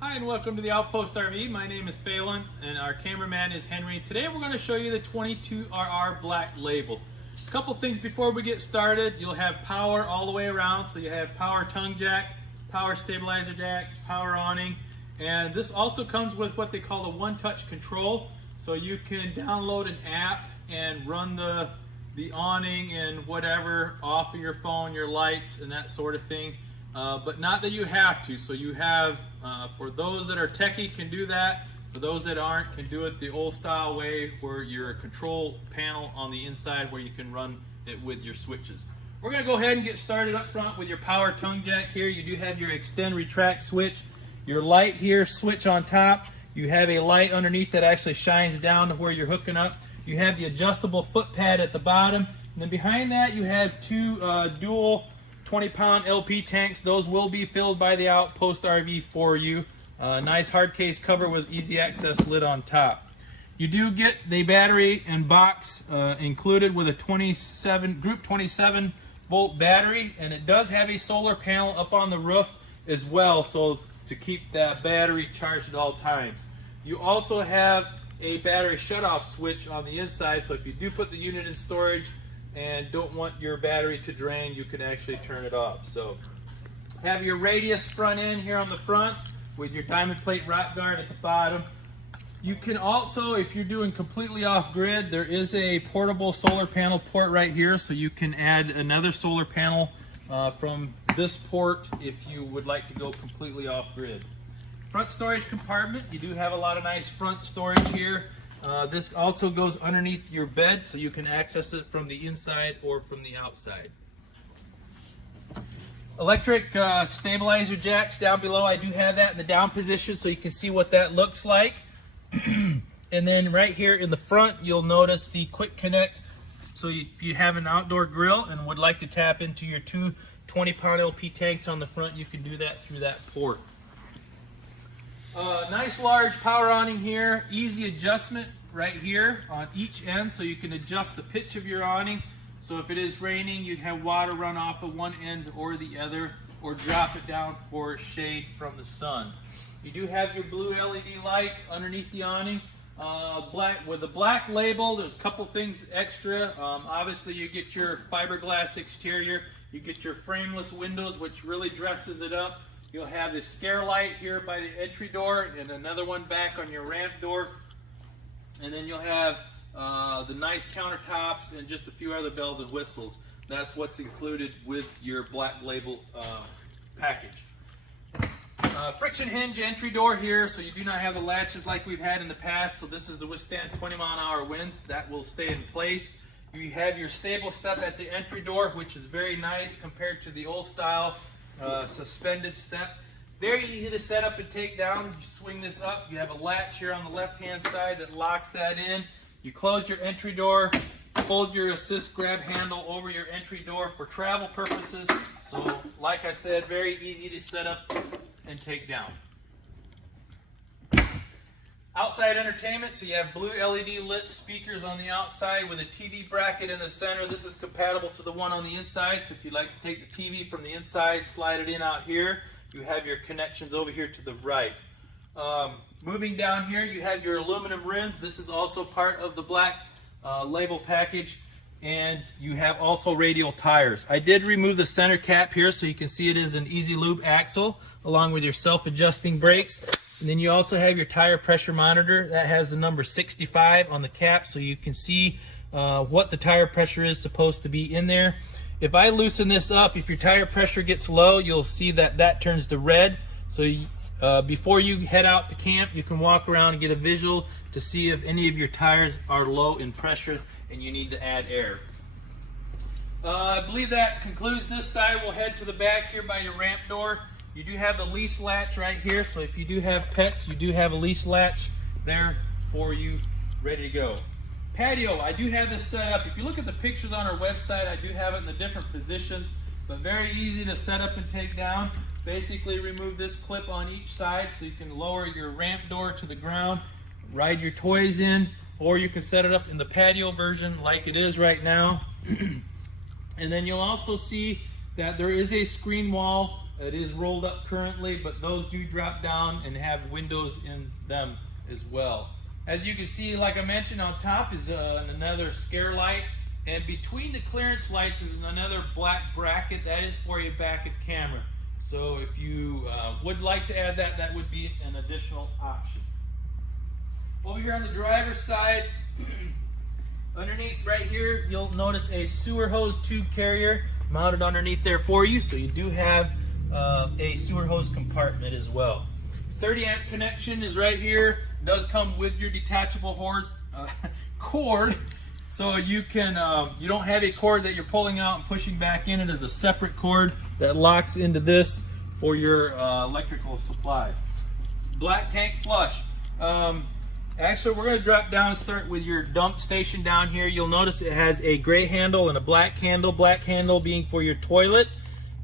Hi and welcome to the Outpost RV. My name is Phelan and our cameraman is Henry. Today we're going to show you the 22RR Black Label. A couple things before we get started. You'll have power all the way around, so you have power tongue jack, power stabilizer jacks, power awning, and this also comes with what they call a one-touch control, so you can download an app and run the awning and whatever off of your phone, your lights and that sort of thing. But not that you have to. So you have, for those that are techie can do that. For those that aren't, can do it the old style way where you're a control panel on the inside where you can run it with your switches. We're going to go ahead and get started up front with your power tongue jack here. You do have your extend retract switch. Your light here, switch on top. You have a light underneath that actually shines down to where you're hooking up. You have the adjustable foot pad at the bottom. And then behind that you have two dual 20-pound LP tanks. Those will be filled by the Outpost RV for you. Nice hard case cover with easy access lid on top. You do get the battery and box included with a group 27 volt battery, and it does have a solar panel up on the roof as well, so to keep that battery charged at all times. You also have a battery shutoff switch on the inside, so if you do put the unit in storage and don't want your battery to drain, you can actually turn it off. So have your radius front end here on the front with your diamond plate rock guard at the bottom. You can also, if you're doing completely off grid, there is a portable solar panel port right here, so you can add another solar panel from this port if you would like to go completely off grid. Front storage compartment, you do have a lot of nice front storage here. This also goes underneath your bed, so you can access it from the inside or from the outside. Electric stabilizer jacks down below. I do have that in the down position so you can see what that looks like. And then right here in the front, you'll notice the quick connect. So if you have an outdoor grill and would like to tap into your two 20-pound LP tanks on the front, you can do that through that port. Nice large power awning here, easy adjustment right here on each end, so you can adjust the pitch of your awning. So if it is raining, you have water run off of one end or the other, or drop it down for shade from the sun. You do have your blue LED light underneath the awning. With the black label, there's a couple things extra. Obviously you get your fiberglass exterior, you get your frameless windows, which really dresses it up. You'll have this scare light here by the entry door and another one back on your ramp door. And then you'll have the nice countertops and just a few other bells and whistles. That's what's included with your black label package. Friction hinge entry door here, so you do not have the latches like we've had in the past. So this is to withstand 20-mile-an-hour winds. That will stay in place. You have your stable step at the entry door, which is very nice compared to the old style suspended step. Very easy to set up and take down. You swing this up, you have a latch here on the left hand side that locks that in. You close your entry door, fold your assist grab handle over your entry door for travel purposes. So like I said, very easy to set up and take down. Outside entertainment, so you have blue LED lit speakers on the outside with a TV bracket in the center. This is compatible to the one on the inside, so if you'd like to take the TV from the inside, slide it in out here. You have your connections over here to the right. Moving down here, you have your aluminum rims. This is also part of the black label package, and you have also radial tires. I did remove the center cap here so you can see it is an easy lube axle along with your self-adjusting brakes. And then you also have your tire pressure monitor that has the number 65 on the cap, so you can see what the tire pressure is supposed to be in there. If I loosen this up, if your tire pressure gets low, you'll see that that turns to red. So before you head out to camp, you can walk around and get a visual to see if any of your tires are low in pressure and you need to add air. I believe that concludes this side. We'll head to the back here by your ramp door. You do have the leash latch right here, so if you do have pets, you do have a leash latch there for you, ready to go. Patio, I do have this set up. If you look at the pictures on our website, I do have it in the different positions, but very easy to set up and take down. Basically remove this clip on each side so you can lower your ramp door to the ground, ride your toys in, or you can set it up in the patio version like it is right now. And then you'll also see that there is a screen wall It is rolled up currently, but those do drop down and have windows in them as well. As you can see, like I mentioned, on top is another scare light, and between the clearance lights is another black bracket. That is for your backup camera. So if you would like to add that, that would be an additional option. Over here on the driver's side, underneath right here, you'll notice a sewer hose tube carrier mounted underneath there for you. So you do have a sewer hose compartment as well. 30 amp connection is right here. It does come with your detachable cord, so you can you don't have a cord that you're pulling out and pushing back in. It is a separate cord that locks into this for your electrical supply. Black tank flush. Actually, we're going to drop down and start with your dump station down here. You'll notice it has a gray handle and a black handle. Black handle being for your toilet,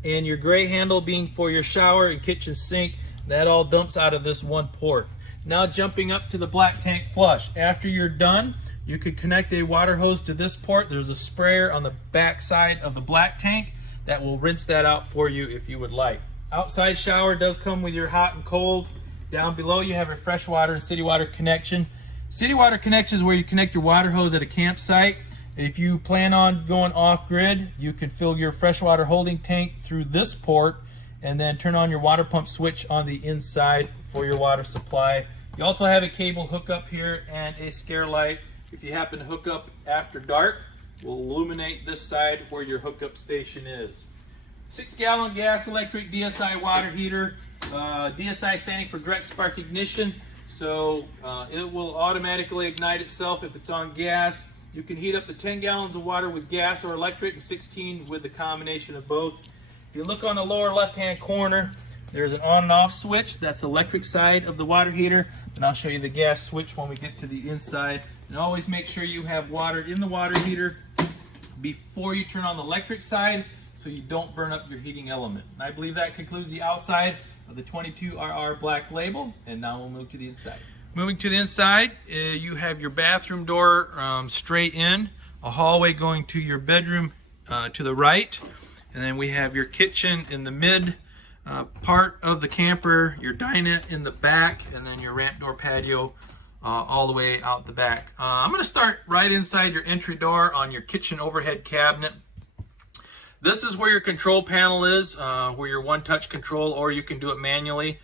and your gray handle being for your shower and kitchen sink. That all dumps out of this one port. Now jumping up to the black tank flush. After you're done, you could connect a water hose to this port. There's a sprayer on the back side of the black tank that will rinse that out for you if you would like. Outside shower does come with your hot and cold. Down below you have a fresh water and city water connection. City water connection is where you connect your water hose at a campsite. If you plan on going off grid, you can fill your freshwater holding tank through this port and then turn on your water pump switch on the inside for your water supply. You also have a cable hookup here and a scare light. If you happen to hook up after dark, will illuminate this side where your hookup station is. 6-gallon gas electric Dsi water heater. Dsi standing for direct spark ignition, so it will automatically ignite itself if it's on gas. You can heat up to 10 gallons of water with gas or electric and 16 with the combination of both. If you look on the lower left-hand corner, there's an on and off switch. That's the electric side of the water heater, and I'll show you the gas switch when we get to the inside. And always make sure you have water in the water heater before you turn on the electric side so you don't burn up your heating element. And I believe that concludes the outside of the 22RR Black Label, and now we'll move to the inside. Moving to the inside, you have your bathroom door straight in, a hallway going to your bedroom to the right, and then we have your kitchen in the mid part of the camper, your dinette in the back, and then your ramp door patio all the way out the back. I'm going to start right inside your entry door on your kitchen overhead cabinet. This is where your control panel is, where your one-touch control, or you can do it manually.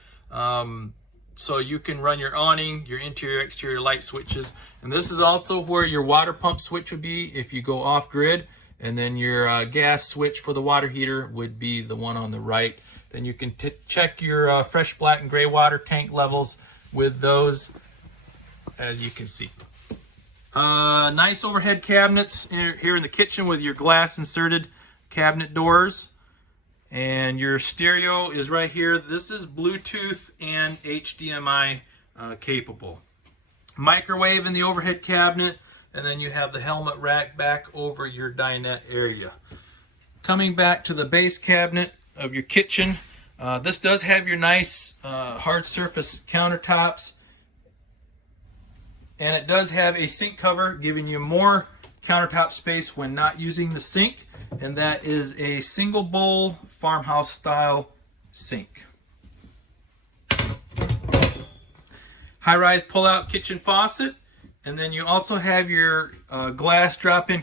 So you can run your awning, your interior, exterior light switches. And this is also where your water pump switch would be if you go off grid. And then your gas switch for the water heater would be the one on the right. Then you can check your fresh black and gray water tank levels with those, as you can see. Nice overhead cabinets here in the kitchen with your glass inserted cabinet doors. And your stereo is right here. This is Bluetooth and HDMI capable. Microwave in the overhead cabinet, and then you have the helmet rack back over your dinette area. Coming back to the base cabinet of your kitchen, this does have your nice hard surface countertops, and it does have a sink cover giving you more countertop space when not using the sink, and that is a single bowl farmhouse style sink. High-rise pull-out kitchen faucet, and then you also have your glass drop-in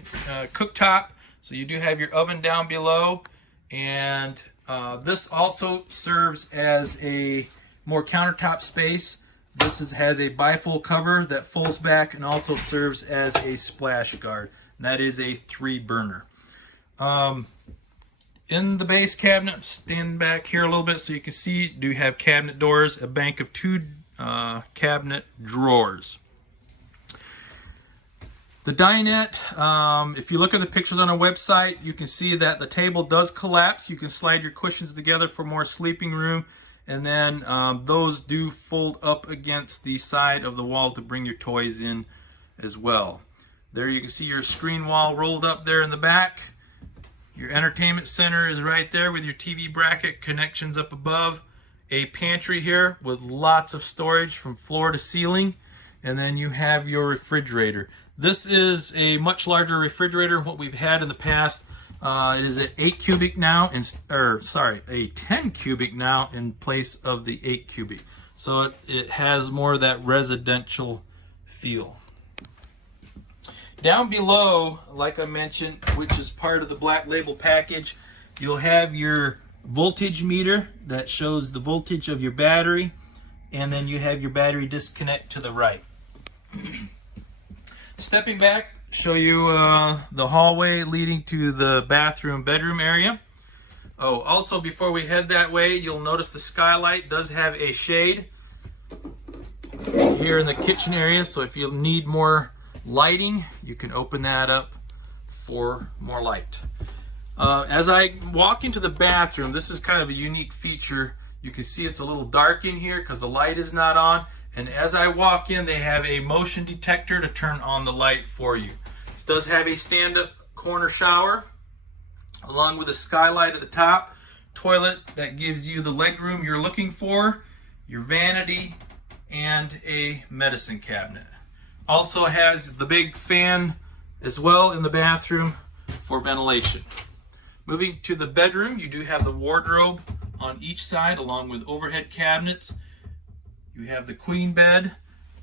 cooktop, so you do have your oven down below, and this also serves as a more countertop space. This has a bifold cover that folds back and also serves as a splash guard. And that is a 3-burner. In the base cabinet, stand back here a little bit so you can see, do have cabinet doors, a bank of 2 cabinet drawers. The dinette, if you look at the pictures on our website, you can see that the table does collapse. You can slide your cushions together for more sleeping room. And then those do fold up against the side of the wall to bring your toys in as well. There you can see your screen wall rolled up there in the back. Your entertainment center is right there with your TV bracket connections up above. A pantry here with lots of storage from floor to ceiling. And then you have your refrigerator. This is a much larger refrigerator than what we've had in the past. It is an 8 cubic now, a 10 cubic now in place of the 8 cubic. So it has more of that residential feel. Down below, like I mentioned, which is part of the Black Label package, you'll have your voltage meter that shows the voltage of your battery, and then you have your battery disconnect to the right. Stepping back, show you the hallway leading to the bathroom bedroom area. Oh, also before we head that way, you'll notice the skylight does have a shade here in the kitchen area, so if you need more lighting, you can open that up for more light. As I walk into the bathroom, this is kind of a unique feature. You can see it's a little dark in here because the light is not on. And as I walk in, they have a motion detector to turn on the light for you. This does have a stand-up corner shower, along with a skylight at the top, toilet that gives you the leg room you're looking for, your vanity, and a medicine cabinet. Also has the big fan as well in the bathroom for ventilation. Moving to the bedroom, you do have the wardrobe on each side along with overhead cabinets. You have the queen bed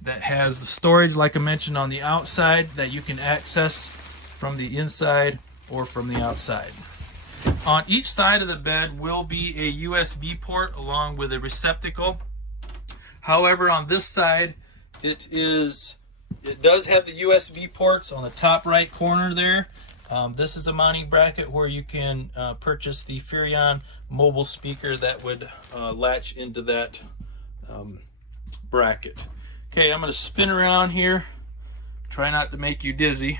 that has the storage, like I mentioned, on the outside that you can access from the inside or from the outside. On each side of the bed will be a USB port along with a receptacle. However, on this side, it does have the USB ports on the top right corner there. This is a mounting bracket where you can purchase the Furrion mobile speaker that would latch into that bracket. Okay, I'm going to spin around here. Try not to make you dizzy.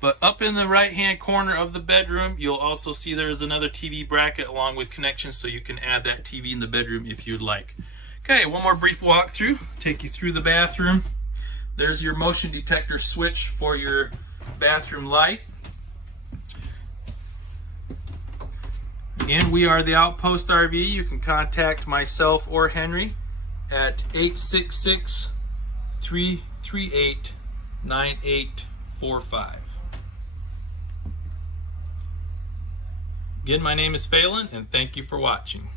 But up in the right hand corner of the bedroom, you'll also see there's another TV bracket along with connections, so you can add that TV in the bedroom if you'd like. Okay, one more brief walkthrough. Take you through the bathroom. There's your motion detector switch for your bathroom light. Again, we are the Outpost RV. You can contact myself or Henry at 866-338-9845. Again, my name is Phelan, and thank you for watching.